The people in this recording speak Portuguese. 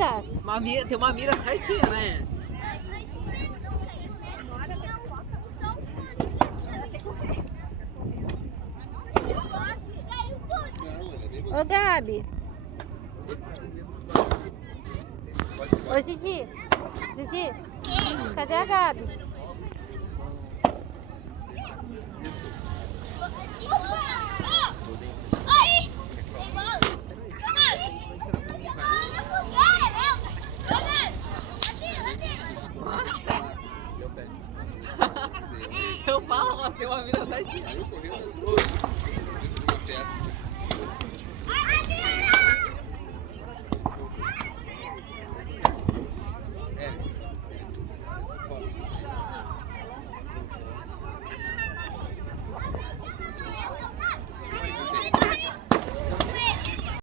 tá. Tem uma mira certinha, né? Ô, Gabi. Ô, Gigi. Gigi, cadê a Gabi? Aí!